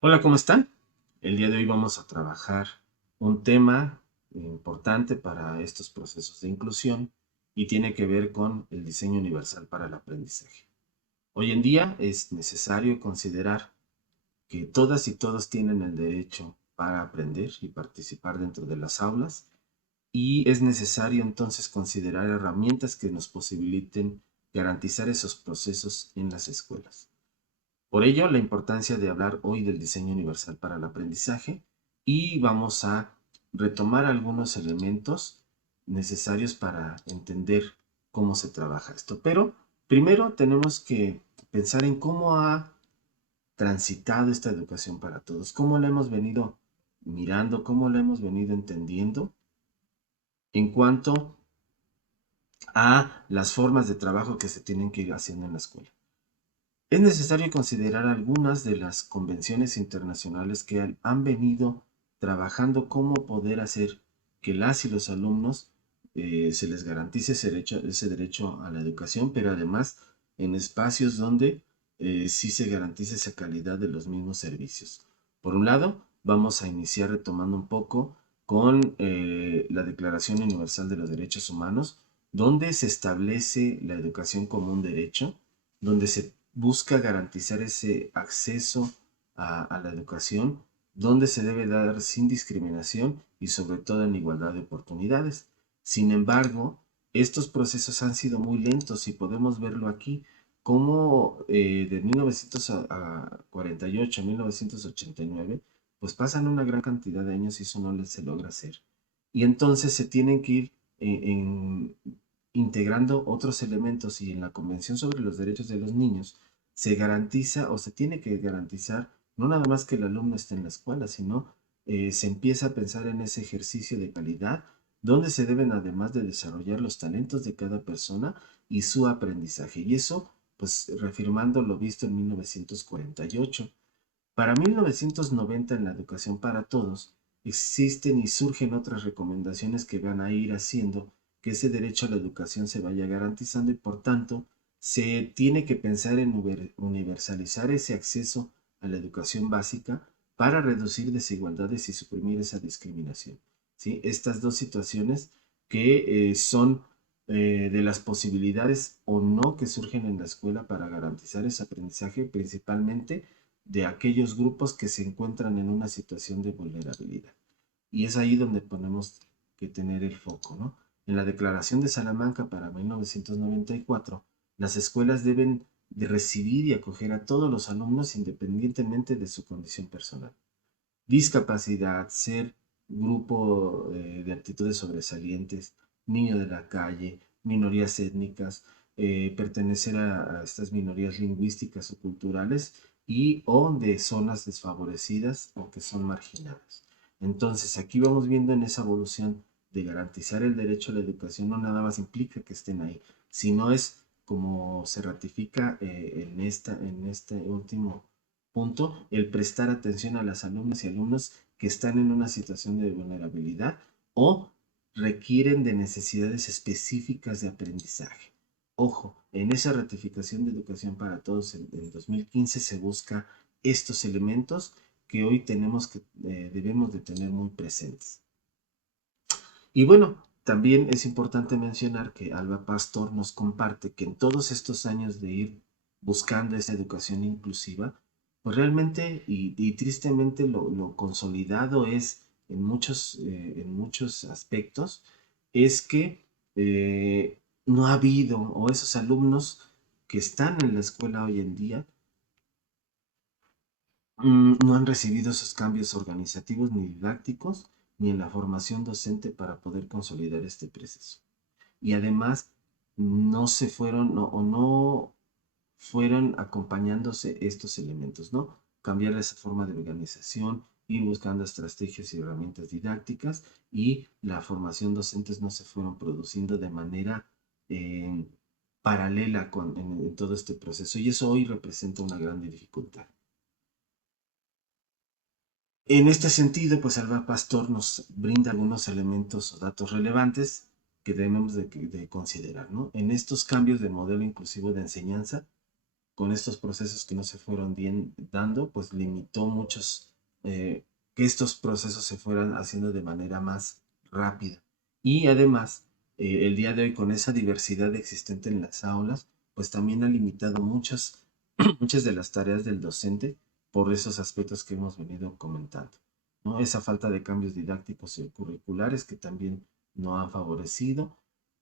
Hola, ¿cómo están? El día de hoy vamos a trabajar un tema importante para estos procesos de inclusión y tiene que ver con el diseño universal para el aprendizaje. Hoy en día es necesario considerar que todas y todos tienen el derecho para aprender y participar dentro de las aulas y es necesario entonces considerar herramientas que nos posibiliten garantizar esos procesos en las escuelas. Por ello, la importancia de hablar hoy del diseño universal para el aprendizaje y vamos a retomar algunos elementos necesarios para entender cómo se trabaja esto. Pero primero tenemos que pensar en cómo ha transitado esta educación para todos, cómo la hemos venido mirando, cómo la hemos venido entendiendo en cuanto a las formas de trabajo que se tienen que ir haciendo en la escuela. Es necesario considerar algunas de las convenciones internacionales que han venido trabajando cómo poder hacer que las y los alumnos se les garantice ese derecho a la educación, pero además en espacios donde sí se garantice esa calidad de los mismos servicios. Por un lado, vamos a iniciar retomando un poco con la Declaración Universal de los Derechos Humanos, donde se establece la educación como un derecho, donde se busca garantizar ese acceso a la educación, donde se debe dar sin discriminación y sobre todo en igualdad de oportunidades. Sin embargo, estos procesos han sido muy lentos y podemos verlo aquí, como de 1948 a 1989, pues pasan una gran cantidad de años y eso no se logra hacer. Y entonces se tienen que ir integrando otros elementos y en la Convención sobre los Derechos de los Niños se garantiza o se tiene que garantizar no nada más que el alumno esté en la escuela, sino se empieza a pensar en ese ejercicio de calidad donde se deben además de desarrollar los talentos de cada persona y su aprendizaje. Y eso, pues reafirmando lo visto en 1948. Para 1990 en la educación para todos existen y surgen otras recomendaciones que van a ir haciendo que ese derecho a la educación se vaya garantizando y por tanto se tiene que pensar en universalizar ese acceso a la educación básica para reducir desigualdades y suprimir esa discriminación. ¿Sí? Estas dos situaciones que son de las posibilidades o no que surgen en la escuela para garantizar ese aprendizaje, principalmente de aquellos grupos que se encuentran en una situación de vulnerabilidad. Y es ahí donde ponemos que tener el foco, ¿no? En la Declaración de Salamanca para 1994, las escuelas deben de recibir y acoger a todos los alumnos independientemente de su condición personal. Discapacidad, ser grupo de aptitudes sobresalientes, niño de la calle, minorías étnicas, pertenecer a estas minorías lingüísticas o culturales y o de zonas desfavorecidas o que son marginadas. Entonces, aquí vamos viendo en esa evolución de garantizar el derecho a la educación, no nada más implica que estén ahí, sino es como se ratifica en este último punto, el prestar atención a las alumnas y alumnos que están en una situación de vulnerabilidad o requieren de necesidades específicas de aprendizaje. Ojo, en esa ratificación de educación para todos en 2015 se busca estos elementos que hoy debemos de tener muy presentes. Y bueno, también es importante mencionar que Alba Pastor nos comparte que en todos estos años de ir buscando esa educación inclusiva, pues realmente y tristemente lo consolidado es en muchos aspectos, es que no ha habido, o esos alumnos que están en la escuela hoy en día, no han recibido esos cambios organizativos ni didácticos ni en la formación docente para poder consolidar este proceso. Y además no se fueron o no fueron acompañándose estos elementos, ¿no? Cambiar esa forma de organización, ir buscando estrategias y herramientas didácticas y la formación docentes no se fueron produciendo de manera eh, paralela en todo este proceso y eso hoy representa una gran dificultad. En este sentido, pues Alba Pastor nos brinda algunos elementos o datos relevantes que debemos de considerar, ¿no? En estos cambios de modelo inclusivo de enseñanza, con estos procesos que no se fueron bien dando, pues limitó muchos, que estos procesos se fueran haciendo de manera más rápida. Y además, el día de hoy, con esa diversidad existente en las aulas, pues también ha limitado muchas, muchas de las tareas del docente por esos aspectos que hemos venido comentando, ¿no? Esa falta de cambios didácticos y curriculares que también no han favorecido,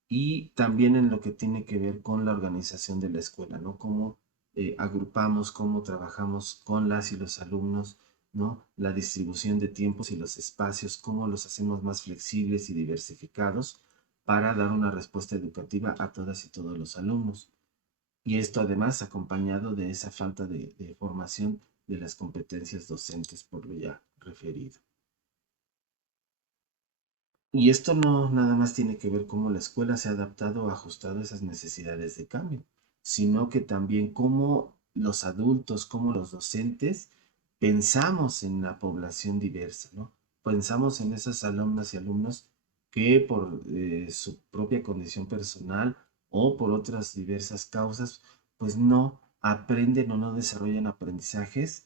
y también en lo que tiene que ver con la organización de la escuela, ¿no? Cómo agrupamos, cómo trabajamos con las y los alumnos, ¿no? La distribución de tiempos y los espacios, cómo los hacemos más flexibles y diversificados para dar una respuesta educativa a todas y todos los alumnos. Y esto además acompañado de esa falta de formación de las competencias docentes por lo ya referido. Y esto no nada más tiene que ver cómo la escuela se ha adaptado o ajustado a esas necesidades de cambio, sino que también cómo los adultos, cómo los docentes pensamos en la población diversa, ¿no? Pensamos en esas alumnas y alumnos que por su propia condición personal o por otras diversas causas, pues no aprenden o no desarrollan aprendizajes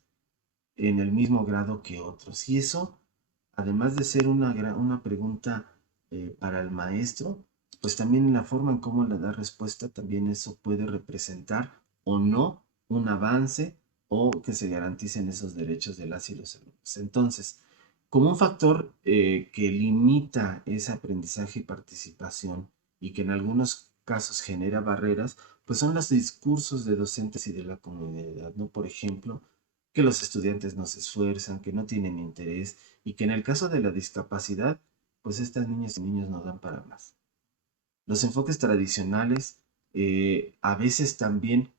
en el mismo grado que otros. Y eso, además de ser una pregunta para el maestro, pues también en la forma en cómo le da respuesta, también eso puede representar o no un avance o que se garanticen esos derechos de las y los alumnos. Entonces, como un factor que limita ese aprendizaje y participación y que en algunos casos genera barreras, pues son los discursos de docentes y de la comunidad, ¿no? Por ejemplo, que los estudiantes no se esfuerzan, que no tienen interés y que en el caso de la discapacidad, pues estas niñas y niños no dan para más. Los enfoques tradicionales a veces también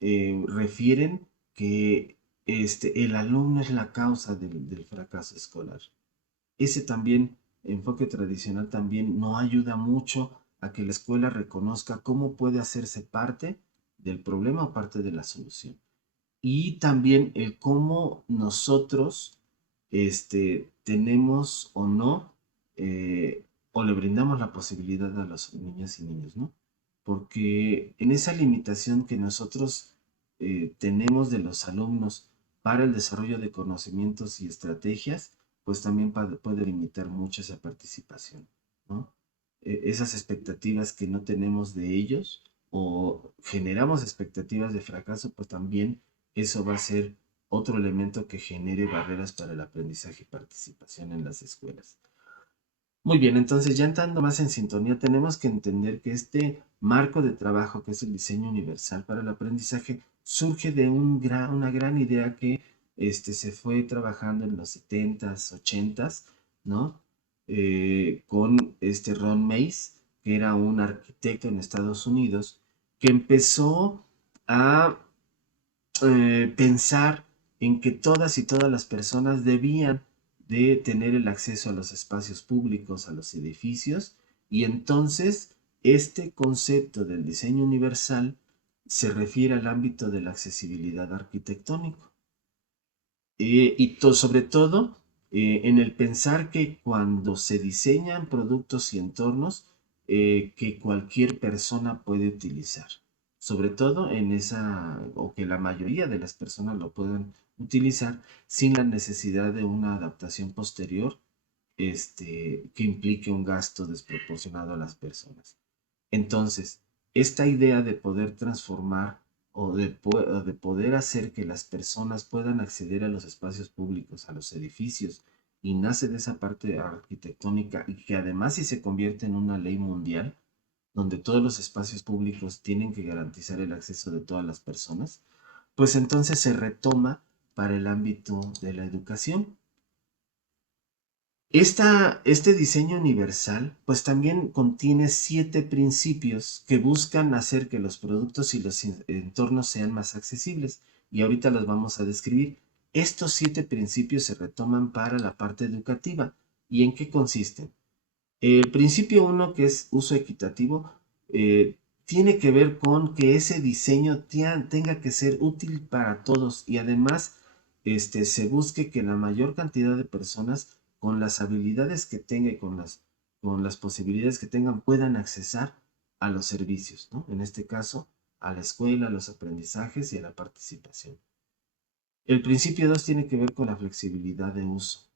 refieren que el alumno es la causa del fracaso escolar. Ese también, enfoque tradicional también no ayuda mucho a que la escuela reconozca cómo puede hacerse parte del problema o parte de la solución, y también el cómo nosotros tenemos o no, o le brindamos la posibilidad a los niñas y niños, ¿no? Porque en esa limitación que nosotros tenemos de los alumnos para el desarrollo de conocimientos y estrategias, pues también puede limitar mucho esa participación, ¿no? Esas expectativas que no tenemos de ellos o generamos expectativas de fracaso, pues también eso va a ser otro elemento que genere barreras para el aprendizaje y participación en las escuelas. Muy bien, entonces ya entrando más en sintonía, tenemos que entender que este marco de trabajo, que es el diseño universal para el aprendizaje, surge de una gran idea que se fue trabajando en los 70s, 80s, ¿no? Con Ron Mays, que era un arquitecto en Estados Unidos, que empezó a pensar en que todas y todas las personas debían de tener el acceso a los espacios públicos, a los edificios, y entonces este concepto del diseño universal se refiere al ámbito de la accesibilidad arquitectónico. Sobre todo en el pensar que cuando se diseñan productos y entornos que cualquier persona puede utilizar, sobre todo en esa, o que la mayoría de las personas lo puedan utilizar sin la necesidad de una adaptación posterior que implique un gasto desproporcionado a las personas. Entonces, esta idea de poder transformar o de poder hacer que las personas puedan acceder a los espacios públicos, a los edificios, y nace de esa parte arquitectónica y que además si se convierte en una ley mundial, donde todos los espacios públicos tienen que garantizar el acceso de todas las personas, pues entonces se retoma para el ámbito de la educación. Este diseño universal, pues también contiene 7 principios que buscan hacer que los productos y los entornos sean más accesibles. Y ahorita los vamos a describir. Estos 7 principios se retoman para la parte educativa. ¿Y en qué consisten? El principio uno, que es uso equitativo, tiene que ver con que ese diseño tenga que ser útil para todos y además se busque que la mayor cantidad de personas con las habilidades que tenga y con las posibilidades que tengan puedan accesar a los servicios, ¿no? En este caso, a la escuela, a los aprendizajes y a la participación. El principio 2 tiene que ver con la flexibilidad de uso.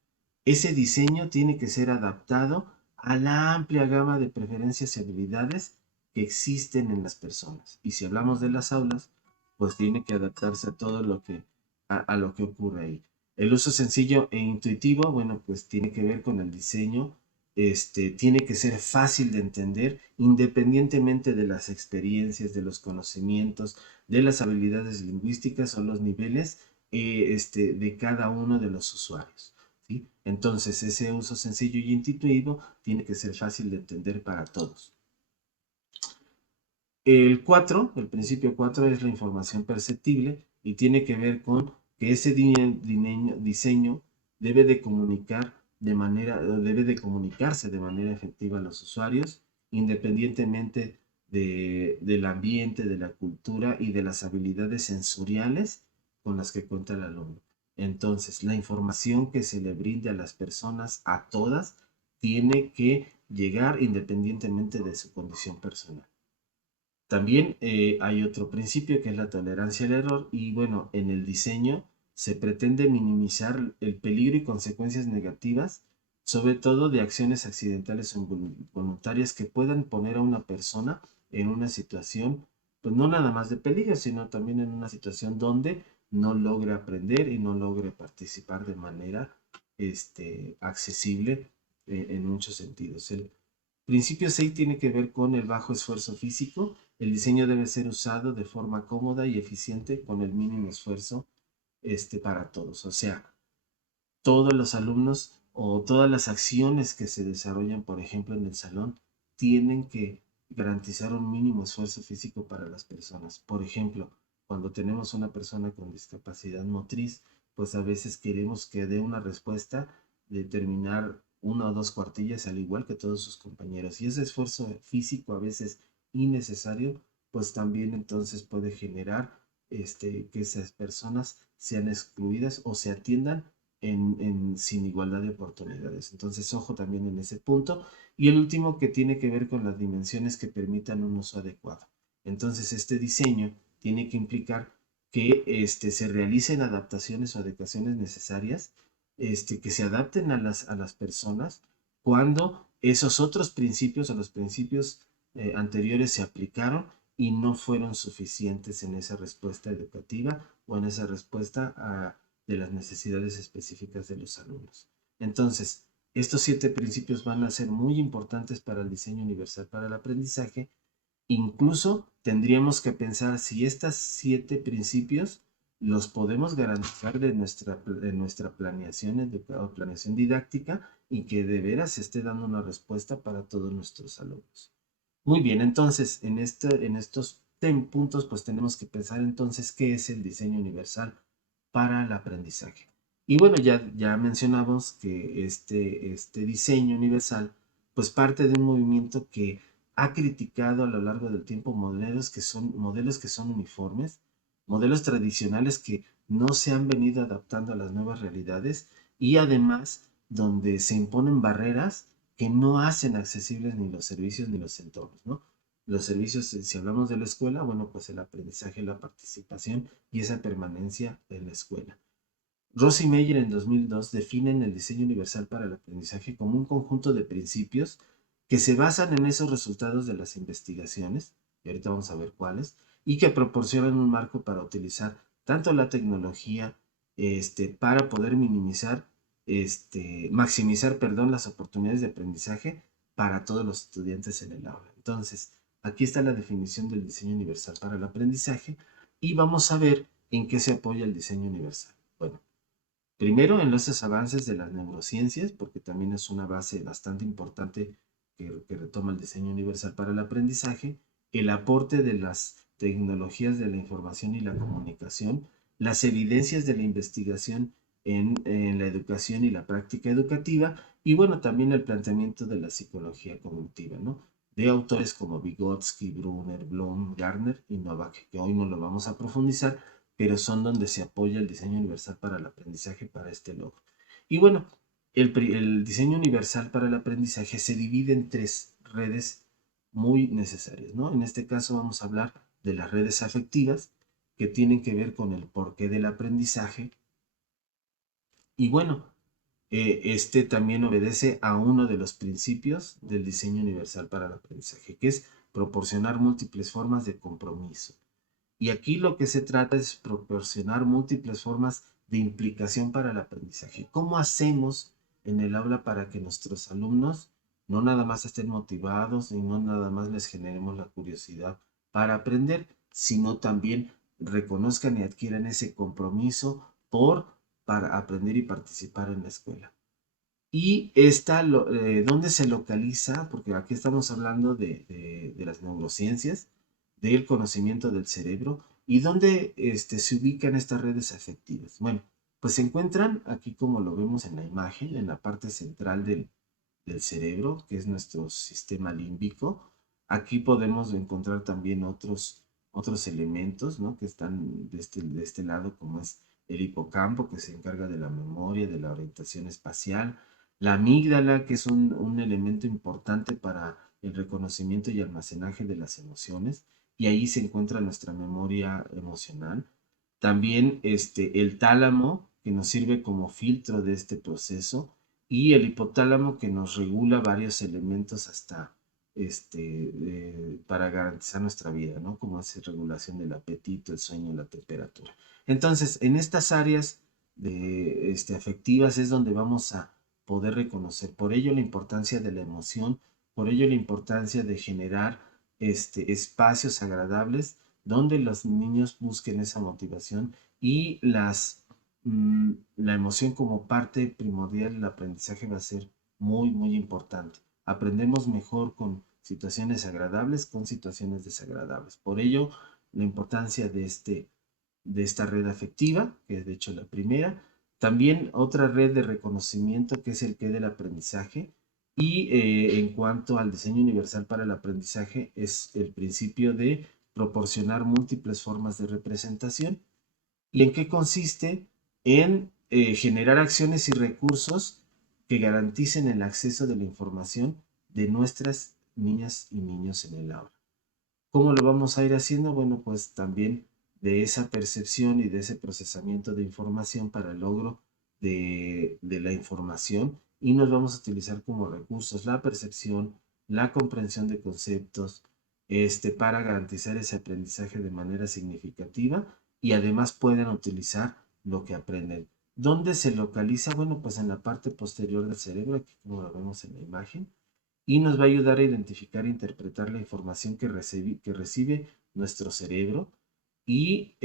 Ese diseño tiene que ser adaptado a la amplia gama de preferencias y habilidades que existen en las personas. Y si hablamos de las aulas, pues tiene que adaptarse a todo a lo que ocurre ahí. El uso sencillo e intuitivo, bueno, pues tiene que ver con el diseño. Tiene que ser fácil de entender independientemente de las experiencias, de los conocimientos, de las habilidades lingüísticas o los niveles de cada uno de los usuarios. ¿Sí? Entonces, ese uso sencillo y intuitivo tiene que ser fácil de entender para todos. El 4, el principio 4 es la información perceptible y tiene que ver con que ese diseño debe de debe de comunicarse de manera efectiva a los usuarios, independientemente del ambiente, de la cultura y de las habilidades sensoriales con las que cuenta el alumno. Entonces, la información que se le brinde a las personas, a todas, tiene que llegar independientemente de su condición personal. También hay otro principio que es la tolerancia al error y bueno, en el diseño se pretende minimizar el peligro y consecuencias negativas, sobre todo de acciones accidentales o involuntarias que puedan poner a una persona en una situación, pues no nada más de peligro, sino también en una situación donde no logre aprender y no logre participar de manera accesible en muchos sentidos. El principio 6 tiene que ver con el bajo esfuerzo físico. El diseño debe ser usado de forma cómoda y eficiente con el mínimo esfuerzo para todos. O sea, todos los alumnos o todas las acciones que se desarrollan, por ejemplo, en el salón, tienen que garantizar un mínimo esfuerzo físico para las personas. Por ejemplo, cuando tenemos una persona con discapacidad motriz, pues a veces queremos que dé una respuesta de terminar una o dos cuartillas al igual que todos sus compañeros. Y ese esfuerzo físico a veces innecesario, pues también entonces puede generar que esas personas sean excluidas o se atiendan sin igualdad de oportunidades. Entonces, ojo también en ese punto. Y el último que tiene que ver con las dimensiones que permitan un uso adecuado. Entonces, este diseño tiene que implicar que se realicen adaptaciones o adecuaciones necesarias, que se adapten a las personas cuando esos otros principios o los principios anteriores se aplicaron y no fueron suficientes en esa respuesta educativa o en esa respuesta de las necesidades específicas de los alumnos. Entonces, estos 7 principios van a ser muy importantes para el diseño universal para el aprendizaje. Incluso tendríamos que pensar si estos 7 principios los podemos garantizar de nuestra planeación didáctica y que de veras se esté dando una respuesta para todos nuestros alumnos. Muy bien, entonces en estos puntos pues tenemos que pensar entonces qué es el diseño universal para el aprendizaje. Y bueno, ya mencionamos que este diseño universal pues parte de un movimiento que ha criticado a lo largo del tiempo modelos que son uniformes, modelos tradicionales que no se han venido adaptando a las nuevas realidades y además donde se imponen barreras que no hacen accesibles ni los servicios ni los entornos, ¿no? Los servicios, si hablamos de la escuela, bueno, pues el aprendizaje, la participación y esa permanencia en la escuela. Rossi Meyer en 2002 definen el diseño universal para el aprendizaje como un conjunto de principios que se basan en esos resultados de las investigaciones, y ahorita vamos a ver cuáles, y que proporcionan un marco para utilizar tanto la tecnología para poder maximizar, perdón, las oportunidades de aprendizaje para todos los estudiantes en el aula. Entonces, aquí está la definición del diseño universal para el aprendizaje y vamos a ver en qué se apoya el diseño universal. Bueno, primero, en los avances de las neurociencias, porque también es una base bastante importante que retoma el diseño universal para el aprendizaje, el aporte de las tecnologías de la información y la comunicación, las evidencias de la investigación en la educación y la práctica educativa, y bueno, también el planteamiento de la psicología cognitiva, ¿no? De autores como Vygotsky, Brunner, Bloom, Gardner y Novak, que hoy no lo vamos a profundizar, pero son donde se apoya el diseño universal para el aprendizaje para este logro. Y bueno, el diseño universal para el aprendizaje se divide en 3 redes muy necesarias, ¿no? En este caso vamos a hablar de las redes afectivas que tienen que ver con el porqué del aprendizaje. Y bueno, este también obedece a uno de los principios del diseño universal para el aprendizaje, que es proporcionar múltiples formas de compromiso. Y aquí lo que se trata es proporcionar múltiples formas de implicación para el aprendizaje. ¿Cómo hacemos en el aula para que nuestros alumnos no nada más estén motivados y no nada más les generemos la curiosidad para aprender, sino también reconozcan y adquieran ese compromiso para aprender y participar en la escuela? Y ¿dónde se localiza? Porque aquí estamos hablando de las neurociencias, del conocimiento del cerebro, y dónde se ubican estas redes afectivas. Bueno, pues se encuentran aquí como lo vemos en la imagen, en la parte central del cerebro, que es nuestro sistema límbico. Aquí podemos encontrar también otros elementos, ¿no? Que están de este lado, como es el hipocampo, que se encarga de la memoria, de la orientación espacial, la amígdala, que es un elemento importante para el reconocimiento y almacenaje de las emociones, y ahí se encuentra nuestra memoria emocional. También el tálamo, que nos sirve como filtro de este proceso, y el hipotálamo, que nos regula varios elementos hasta para garantizar nuestra vida, ¿no? Como es regulación del apetito, el sueño, la temperatura. Entonces, en estas áreas afectivas es donde vamos a poder reconocer. Por ello la importancia de la emoción, por ello la importancia de generar espacios agradables donde los niños busquen esa motivación y la emoción como parte primordial del aprendizaje va a ser muy, muy importante. Aprendemos mejor con situaciones agradables, con situaciones desagradables. Por ello, la importancia de esta red afectiva, que es de hecho la primera. También otra red de reconocimiento, que es el que del aprendizaje. Y en cuanto al diseño universal para el aprendizaje, es el principio de proporcionar múltiples formas de representación. ¿Y en qué consiste? En generar acciones y recursos que garanticen el acceso de la información de nuestras niñas y niños en el aula. ¿Cómo lo vamos a ir haciendo? Bueno, pues también de esa percepción y de ese procesamiento de información para el logro de la información, y nos vamos a utilizar como recursos la percepción, la comprensión de conceptos, para garantizar ese aprendizaje de manera significativa, y además pueden utilizar lo que aprenden. ¿Dónde se localiza? Bueno, pues en la parte posterior del cerebro, aquí como lo vemos en la imagen, y nos va a ayudar a identificar e interpretar la información que recibe nuestro cerebro, y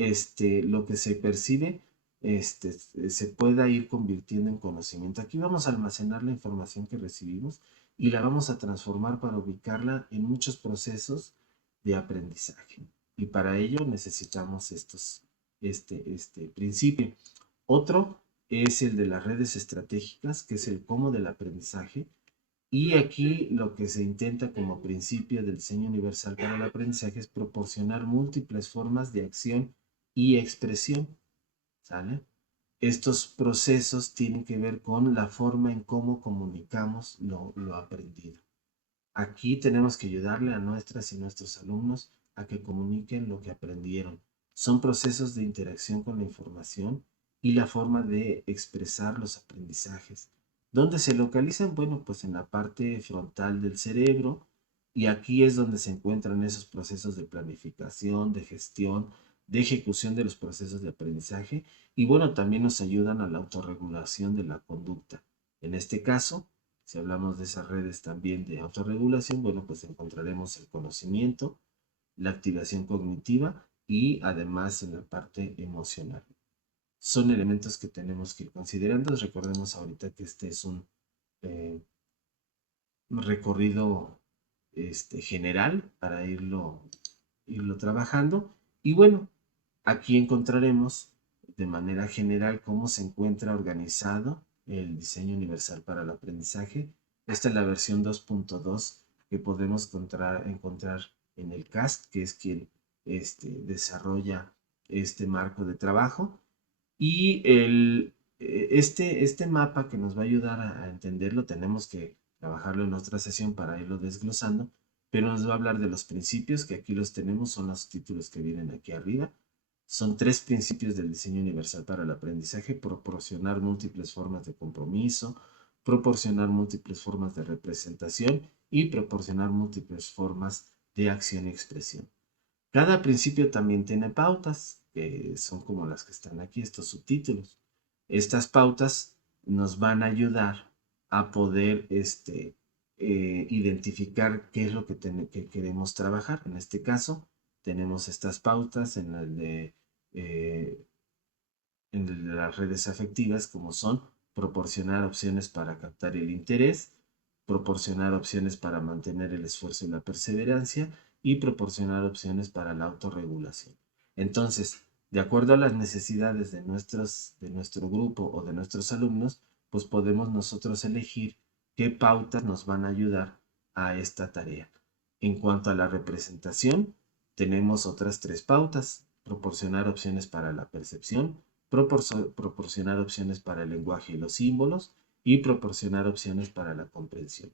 lo que se percibe se pueda ir convirtiendo en conocimiento. Aquí vamos a almacenar la información que recibimos y la vamos a transformar para ubicarla en muchos procesos de aprendizaje. Y para ello necesitamos este principio. Otro es el de las redes estratégicas, que es el cómo del aprendizaje. Y aquí lo que se intenta como principio del diseño universal para el aprendizaje es proporcionar múltiples formas de acción y expresión, ¿sale? Estos procesos tienen que ver con la forma en cómo comunicamos lo aprendido. Aquí tenemos que ayudarle a nuestras y nuestros alumnos a que comuniquen lo que aprendieron. Son procesos de interacción con la información y la forma de expresar los aprendizajes. ¿Dónde se localizan? Bueno, pues en la parte frontal del cerebro, y aquí es donde se encuentran esos procesos de planificación, de gestión, de ejecución de los procesos de aprendizaje, y bueno, también nos ayudan a la autorregulación de la conducta. En este caso, si hablamos de esas redes también de autorregulación, bueno, pues encontraremos el conocimiento, la activación cognitiva y además en la parte emocional. Son elementos que tenemos que ir considerando. Recordemos ahorita que este es un eh, recorrido general para irlo trabajando. Y bueno, aquí encontraremos de manera general cómo se encuentra organizado el diseño universal para el aprendizaje. Esta es la versión 2.2 que podemos encontrar en el CAST, que es quien desarrolla este marco de trabajo. Y este mapa que nos va a ayudar a entenderlo, tenemos que trabajarlo en otra sesión para irlo desglosando, pero nos va a hablar de los principios, que aquí los tenemos, son los títulos que vienen aquí arriba. Son 3 principios del diseño universal para el aprendizaje: proporcionar múltiples formas de compromiso, proporcionar múltiples formas de representación y proporcionar múltiples formas de acción y expresión. Cada principio también tiene pautas, que son como las que están aquí, estos subtítulos. Estas pautas nos van a ayudar a poder identificar qué es lo que queremos trabajar. En este caso, tenemos estas pautas eh, en el de las redes afectivas, como son proporcionar opciones para captar el interés, proporcionar opciones para mantener el esfuerzo y la perseverancia, y proporcionar opciones para la autorregulación. Entonces, de acuerdo a las necesidades de nuestro grupo o de nuestros alumnos, pues podemos nosotros elegir qué pautas nos van a ayudar a esta tarea. En cuanto a la representación, tenemos otras 3 pautas: proporcionar opciones para la percepción, proporcionar opciones para el lenguaje y los símbolos, y proporcionar opciones para la comprensión.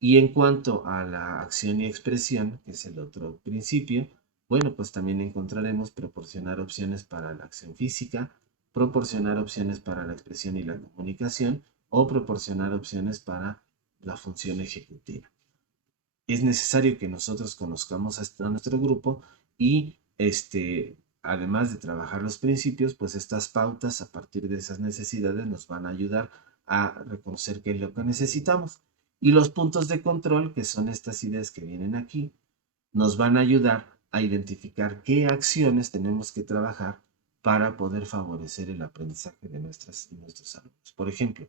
Y en cuanto a la acción y expresión, que es el otro principio, bueno, pues también encontraremos proporcionar opciones para la acción física, proporcionar opciones para la expresión y la comunicación, o proporcionar opciones para la función ejecutiva. Es necesario que nosotros conozcamos a nuestro grupo y además de trabajar los principios, pues estas pautas a partir de esas necesidades nos van a ayudar a reconocer qué es lo que necesitamos. Y los puntos de control, que son estas ideas que vienen aquí, nos van a ayudar a identificar qué acciones tenemos que trabajar para poder favorecer el aprendizaje de nuestros alumnos. Por ejemplo,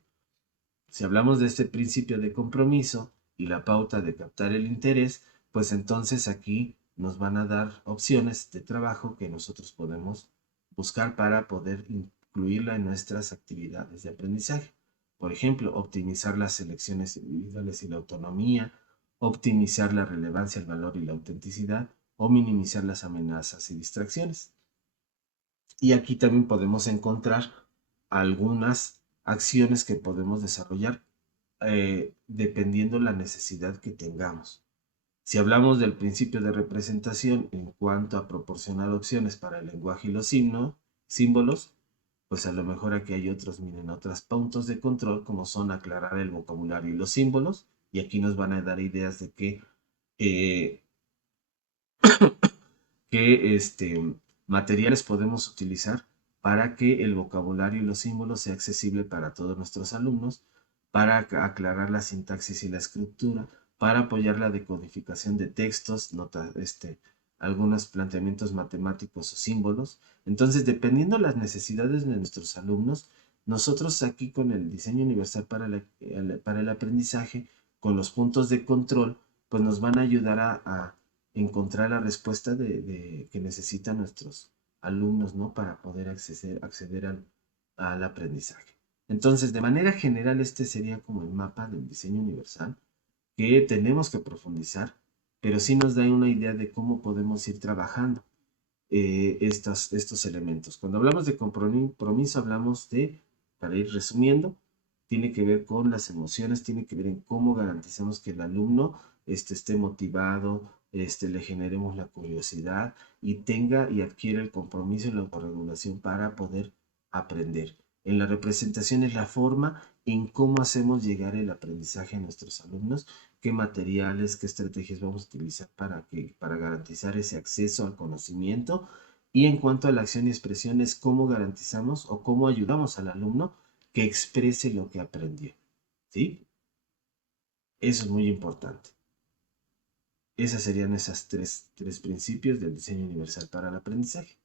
si hablamos de este principio de compromiso y la pauta de captar el interés, pues entonces aquí nos van a dar opciones de trabajo que nosotros podemos buscar para poder incluirla en nuestras actividades de aprendizaje. Por ejemplo, optimizar las selecciones individuales y la autonomía, optimizar la relevancia, el valor y la autenticidad, o minimizar las amenazas y distracciones. Y aquí también podemos encontrar algunas acciones que podemos desarrollar dependiendo la necesidad que tengamos. Si hablamos del principio de representación en cuanto a proporcionar opciones para el lenguaje y los símbolos, pues a lo mejor aquí hay otros puntos de control, como son aclarar el vocabulario y los símbolos, y aquí nos van a dar ideas de eh, qué materiales podemos utilizar para que el vocabulario y los símbolos sea accesible para todos nuestros alumnos, para aclarar la sintaxis y la escritura, para apoyar la decodificación de textos, algunos planteamientos matemáticos o símbolos. Entonces, dependiendo las necesidades de nuestros alumnos, nosotros aquí con el diseño universal para el aprendizaje, con los puntos de control, pues nos van a ayudar a encontrar la respuesta que necesitan nuestros alumnos, ¿no? Para poder acceder al aprendizaje. Entonces, de manera general, este sería como el mapa del diseño universal que tenemos que profundizar, pero sí nos da una idea de cómo podemos ir trabajando estos elementos. Cuando hablamos de compromiso, hablamos de, para ir resumiendo, tiene que ver con las emociones, tiene que ver en cómo garantizamos que el alumno esté motivado, le generemos la curiosidad y tenga y adquiera el compromiso y la autorregulación para poder aprender. En la representación es la forma en cómo hacemos llegar el aprendizaje a nuestros alumnos, qué materiales, qué estrategias vamos a utilizar para garantizar ese acceso al conocimiento. Y en cuanto a la acción y expresión es cómo garantizamos o cómo ayudamos al alumno que exprese lo que aprendió. ¿Sí? Eso es muy importante. Esas serían esas tres principios del diseño universal para el aprendizaje.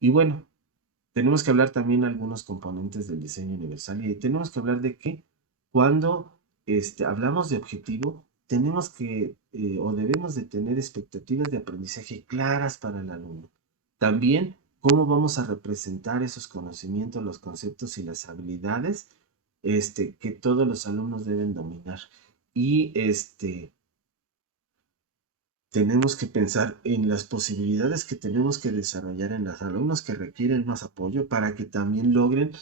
Y bueno, tenemos que hablar también de algunos componentes del diseño universal y tenemos que hablar de que cuando hablamos de objetivo, tenemos que o debemos de tener expectativas de aprendizaje claras para el alumno. También cómo vamos a representar esos conocimientos, los conceptos y las habilidades que todos los alumnos deben dominar. Y tenemos que pensar en las posibilidades que tenemos que desarrollar en los alumnos que requieren más apoyo para que también logren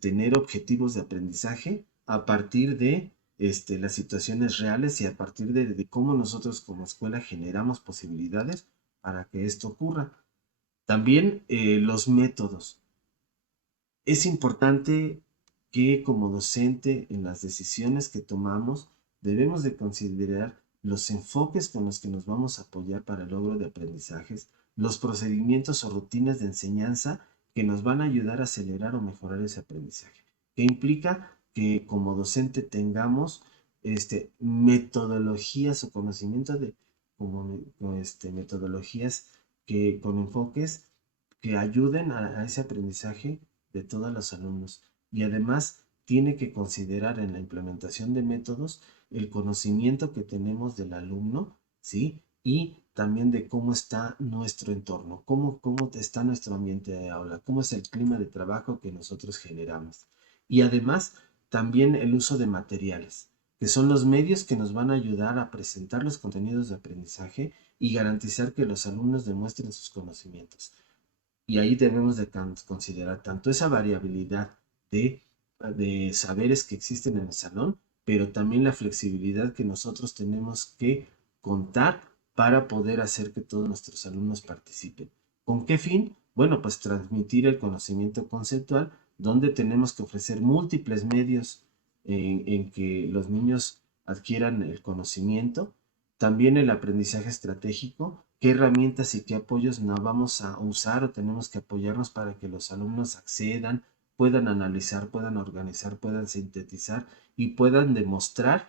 tener objetivos de aprendizaje a partir de las situaciones reales y a partir de cómo nosotros como escuela generamos posibilidades para que esto ocurra. También los métodos. Es importante que como docente en las decisiones que tomamos debemos de considerar los enfoques con los que nos vamos a apoyar para el logro de aprendizajes, los procedimientos o rutinas de enseñanza que nos van a ayudar a acelerar o mejorar ese aprendizaje, que implica que como docente tengamos metodologías o conocimiento de como, metodologías que con enfoques que ayuden a ese aprendizaje de todos los alumnos y además tiene que considerar en la implementación de métodos el conocimiento que tenemos del alumno, ¿sí? Y también de cómo está nuestro entorno, cómo está nuestro ambiente de aula, cómo es el clima de trabajo que nosotros generamos. Y además también el uso de materiales, que son los medios que nos van a ayudar a presentar los contenidos de aprendizaje y garantizar que los alumnos demuestren sus conocimientos. Y ahí debemos de considerar tanto esa variabilidad de saberes que existen en el salón, pero también la flexibilidad que nosotros tenemos que contar para poder hacer que todos nuestros alumnos participen. ¿Con qué fin? Bueno, pues transmitir el conocimiento conceptual, donde tenemos que ofrecer múltiples medios en que los niños adquieran el conocimiento. También el aprendizaje estratégico, qué herramientas y qué apoyos no vamos a usar o tenemos que apoyarnos para que los alumnos accedan, puedan analizar, puedan organizar, puedan sintetizar y puedan demostrar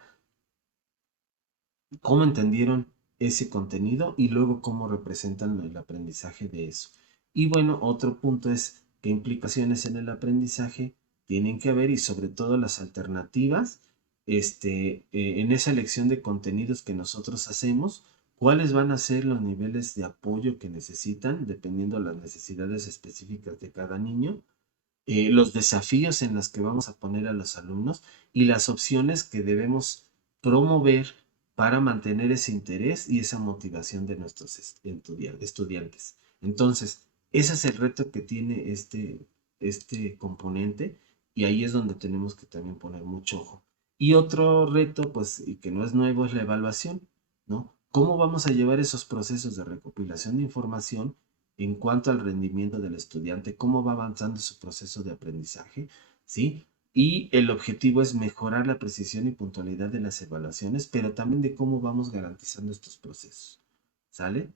cómo entendieron ese contenido y luego cómo representan el aprendizaje de eso. Y bueno, otro punto es qué implicaciones en el aprendizaje tienen que haber y sobre todo las alternativas en esa elección de contenidos que nosotros hacemos, cuáles van a ser los niveles de apoyo que necesitan dependiendo de las necesidades específicas de cada niño, los desafíos en los que vamos a poner a los alumnos y las opciones que debemos promover para mantener ese interés y esa motivación de nuestros estudiantes. Entonces, ese es el reto que tiene este componente y ahí es donde tenemos que también poner mucho ojo. Y otro reto, pues, y que no es nuevo, es la evaluación, ¿no? ¿Cómo vamos a llevar esos procesos de recopilación de información en cuanto al rendimiento del estudiante, cómo va avanzando su proceso de aprendizaje, ¿sí? Y el objetivo es mejorar la precisión y puntualidad de las evaluaciones, pero también de cómo vamos garantizando estos procesos, ¿sale?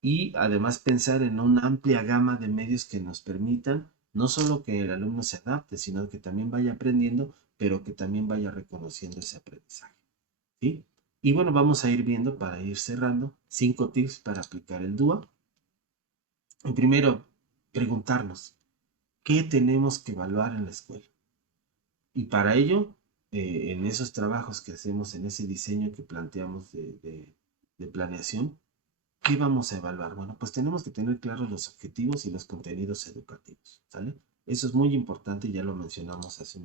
Y además pensar en una amplia gama de medios que nos permitan no solo que el alumno se adapte, sino que también vaya aprendiendo, pero que también vaya reconociendo ese aprendizaje, ¿sí? Y bueno, vamos a ir viendo para ir cerrando 5 tips para aplicar el DUA. Primero, preguntarnos, ¿qué tenemos que evaluar en la escuela? Y para ello, en esos trabajos que hacemos, en ese diseño que planteamos de planeación, ¿qué vamos a evaluar? Bueno, pues tenemos que tener claros los objetivos y los contenidos educativos, ¿sale? Eso es muy importante y ya lo mencionamos hace un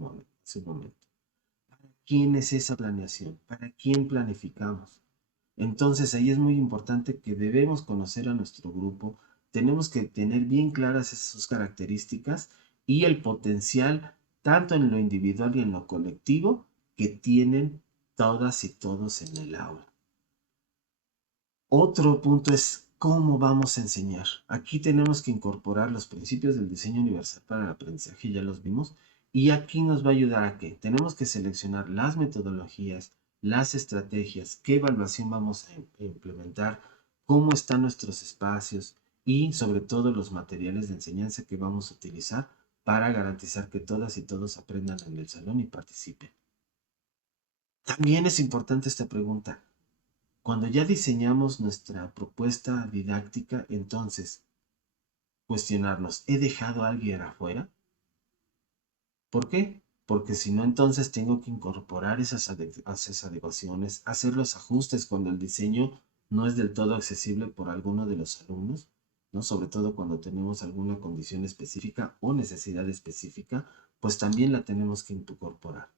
momento. ¿Para quién es esa planeación? ¿Para quién planificamos? Entonces ahí es muy importante que debemos conocer a nuestro grupo, tenemos que tener bien claras sus características y el potencial, tanto en lo individual y en lo colectivo, que tienen todas y todos en el aula. Otro punto es cómo vamos a enseñar. Aquí tenemos que incorporar los principios del diseño universal para el aprendizaje, ya los vimos, y aquí nos va a ayudar a que tenemos que seleccionar las metodologías, las estrategias, qué evaluación vamos a implementar, cómo están nuestros espacios y sobre todo los materiales de enseñanza que vamos a utilizar para garantizar que todas y todos aprendan en el salón y participen. También es importante esta pregunta. Cuando ya diseñamos nuestra propuesta didáctica, entonces cuestionarnos, ¿he dejado a alguien afuera? ¿Por qué? Porque si no, entonces tengo que incorporar esas adecuaciones, hacer los ajustes cuando el diseño no es del todo accesible por alguno de los alumnos, ¿no? Sobre todo cuando tenemos alguna condición específica o necesidad específica, pues también la tenemos que incorporar.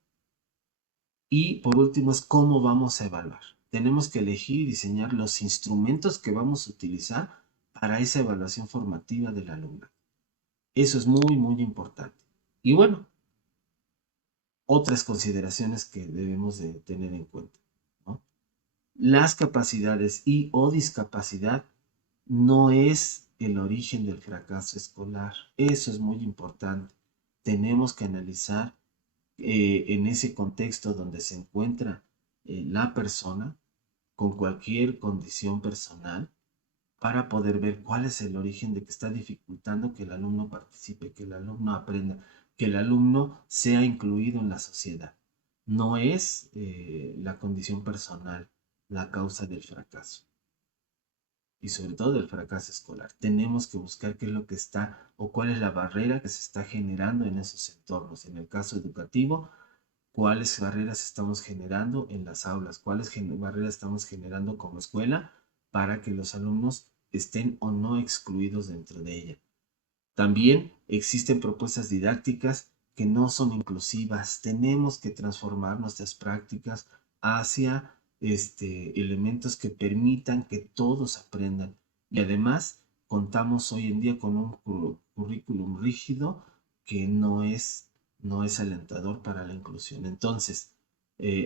Y por último es cómo vamos a evaluar. Tenemos que elegir y diseñar los instrumentos que vamos a utilizar para esa evaluación formativa del alumno. Eso es muy, muy importante. Y bueno, otras consideraciones que debemos de tener en cuenta, ¿no? Las capacidades y o discapacidad no es el origen del fracaso escolar. Eso es muy importante. Tenemos que analizar en ese contexto donde se encuentra la persona con cualquier condición personal para poder ver cuál es el origen de que está dificultando que el alumno participe, que el alumno aprenda, que el alumno sea incluido en la sociedad. No es la condición personal la causa del fracaso y sobre todo del fracaso escolar. Tenemos que buscar qué es lo que está o cuál es la barrera que se está generando en esos entornos. En el caso educativo, cuáles barreras estamos generando en las aulas, cuáles barreras estamos generando como escuela para que los alumnos estén o no excluidos dentro de ella. También existen propuestas didácticas que no son inclusivas. Tenemos que transformar nuestras prácticas hacia elementos que permitan que todos aprendan. Y además contamos hoy en día con un currículum rígido que no es alentador para la inclusión. Entonces,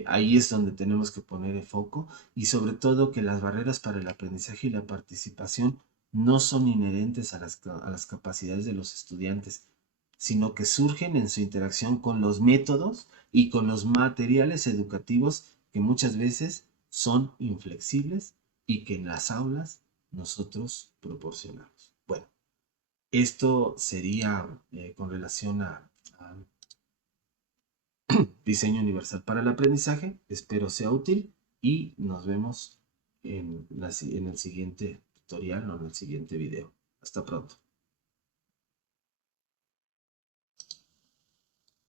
ahí es donde tenemos que poner el foco y sobre todo que las barreras para el aprendizaje y la participación no son inherentes a las capacidades de los estudiantes, sino que surgen en su interacción con los métodos y con los materiales educativos que muchas veces son inflexibles y que en las aulas nosotros proporcionamos. Bueno, esto sería con relación a diseño universal para el aprendizaje. Espero sea útil y nos vemos en el siguiente tutorial o en el siguiente video. Hasta pronto.